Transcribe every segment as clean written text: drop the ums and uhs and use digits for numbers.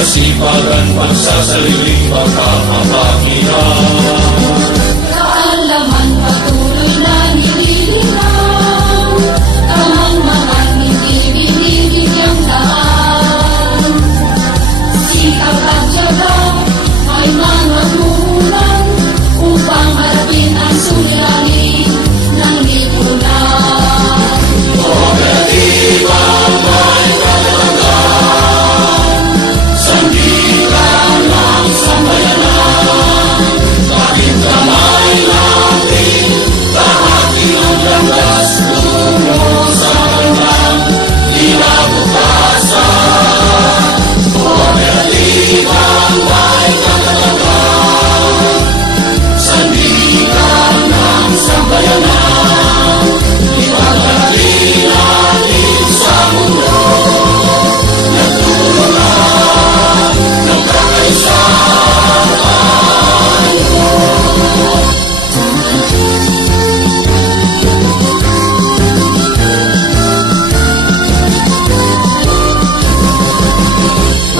kasipagan, pagsasarili, pagkakapakihan. Kaalaman patuloy na nililinaw, tamang mga hindi ang daan. Sikap at tiyaga ay mga mulan upang harapin ang suliranin ng lipunan. Kooperatiba may katatagan, sandigan ng sambayanan. Bakit kamay natin, tahatin ang landas, tungo sa magandang kinabukasan. Kooperatiba may katatagan, sandigan ng sambayanan. Ipagdating natin sa mundo, nagtulungan, nagkakaisa tayo.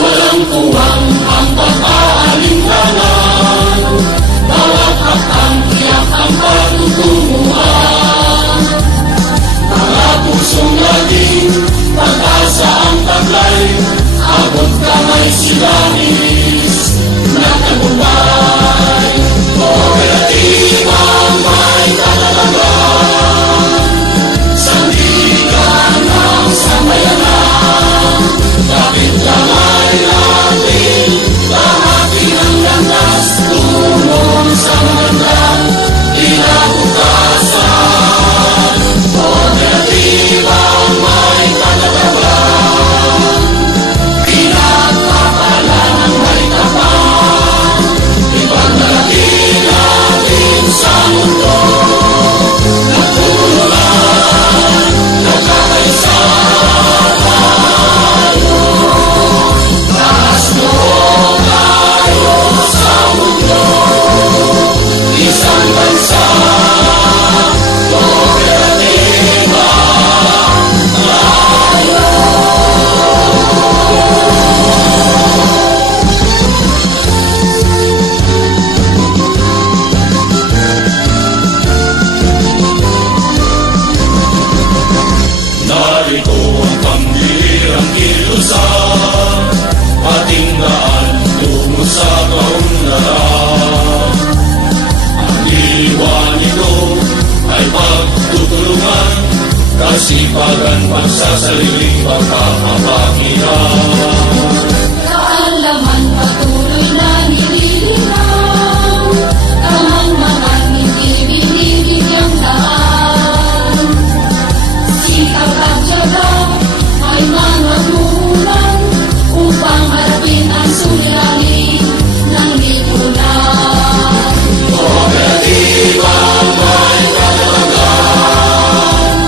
Walang puwang ang pag-aalinlangan, bawat hakbang tiyak ang patutunguhan. Mga pusong laging pag-asa ang taglay, abot kamay silanis na tagumpay. Kooperatiba may katatagan, sandigan ng sambayanan. Kapit kamay natin, tahatin ang landas, tungo sa magandang kinabukasan. Kooperatiba may katatagan, pinagpapala ng may kapal. Ipagdalagin natin sa mundo, nagtulungan, nagkakaisa tayo. Taas loob tayo sa mundo, isang bansa, kooperatiba tayo. Narito ang pambihirang kilusan, ating daan tungo sa kaunlaran. Ang diwan nito ay pagtutulungan, kasipagan, pagsasarili, pagkakapakihan. Kaalaman patuloy na nililinaw, tamang mga hindi ang daan. Sikap at tiyaga ay mga mulan upang harapin ang suliranin ng lipunan. Kooperatiba may katatagan,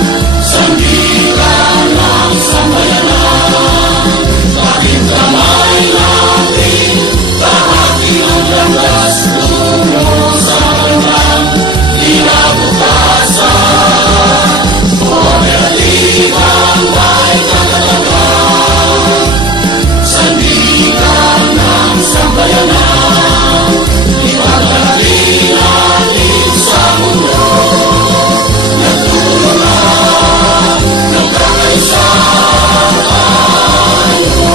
sandigan ng sambayanan. Bakit kamay natin, tahatin ang landas, tungo sa magandang kinabukasan. Kooperatiba may katatagan, sandigan ng sambayanan. Ipagdating natin sa mundo, nagtulungan, nagkakaisa tayo.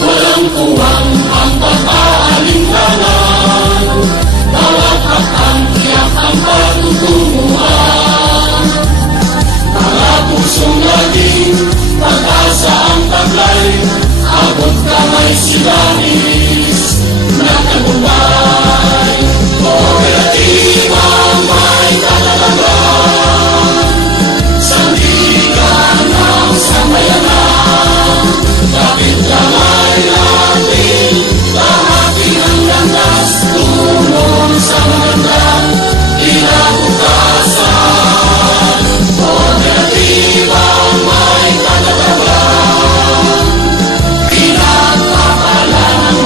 Walang puwang ang pag-aalinlangan, bawat hakbang tiyak ang patutunguhan. Mga pusong laging pag-asa ang taglay, abot kamay silanis na tagumpay. Kooperatiba may katatagan, sandigan ng sambayanan. Kapit kamay natin, tahatin ang landas, tungo sa magandang kinabukasan. Kooperatiba may katatagan, pinagpapala ng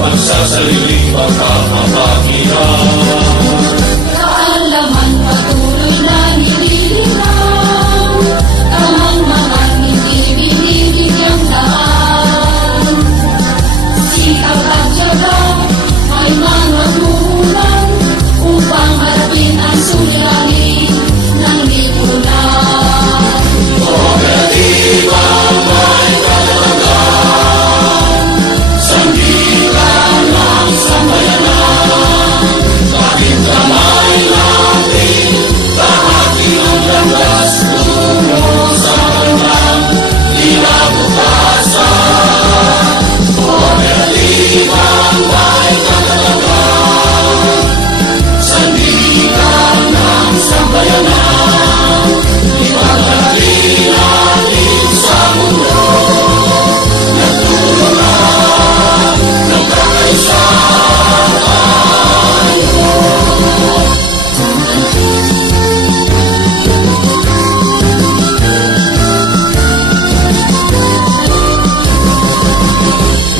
pagsasariling pagkakapakihan. Kaalaman patuloy na nililinaw, tamang mga hindi binibigyan daan. Sikap at tiyaga ay mga mulan upang harapin ang suliranin ng lipunan. Kooperatiba may katalagan, sandigan ng sambayanan, kapit kamay natin, tahati ang landas tungo sa magandang kinabukasan. Kooperatiba may katalagan, sandigan ng sambayanan, ipagdalhin natin sa mundo, nagtulungan, nagkakaisa tayo.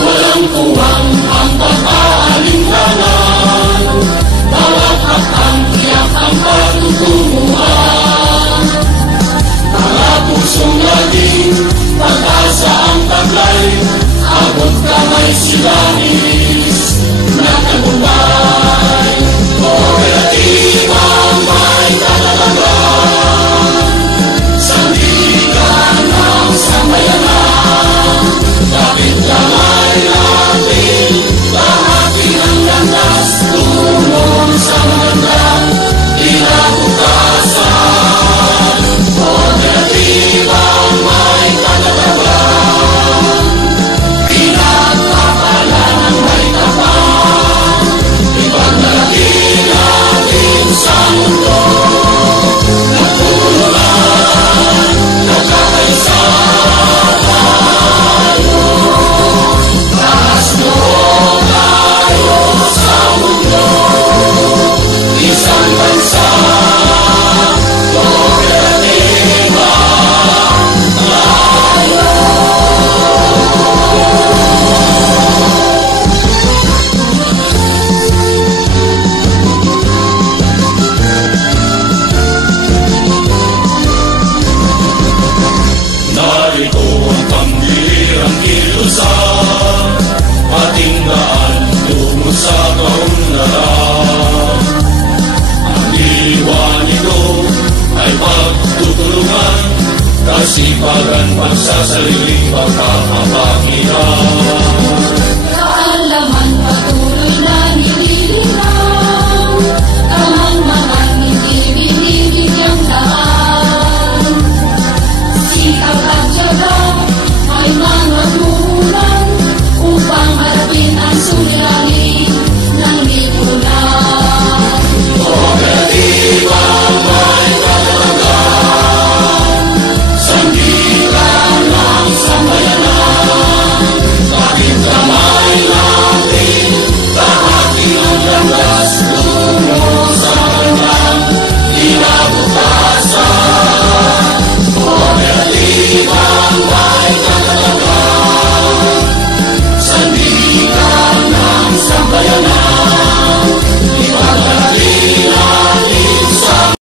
Walang puwang ang pag-aalinlangan, bawat hakbang tiyak ang patutunguhan. Mga pusong laging pag-asa ang taglay, abot kamay sila inis na tagumpay. Kooperatiba may katalagan, sandigan ng sambayanan, kapit kamay natin, lahati ang landas tungo sa magandang kinabukasan. Kooperatiba may katalagan, pinagpapala ng may kapal, ipagdalhin natin sa mundo, nagtulungan, nagkakaisa tayo. Taas loob tayo sa mundo, isang bansa, kooperatiba tayo. Narito ang pambihirang kilusan, ating daan tungo sa kaunlaran. Ang diwa nito ay pagtutulungan, kasipagan, pagsasariling pagkakapakihan. Kaalaman patuloy na nililinaw, tamang mga hindi binibigyan daan. Sikap at tiyaga ay mga mulan upang harapin ang suliranin ng lipunan. Kooperatiba may katalagan, sandigan ng sambayanan, kapit kamay natin, tahati ang landas tungo sa magandang kinabukasan. Kooperatiba may katalagan, sandigan ng sambayanan,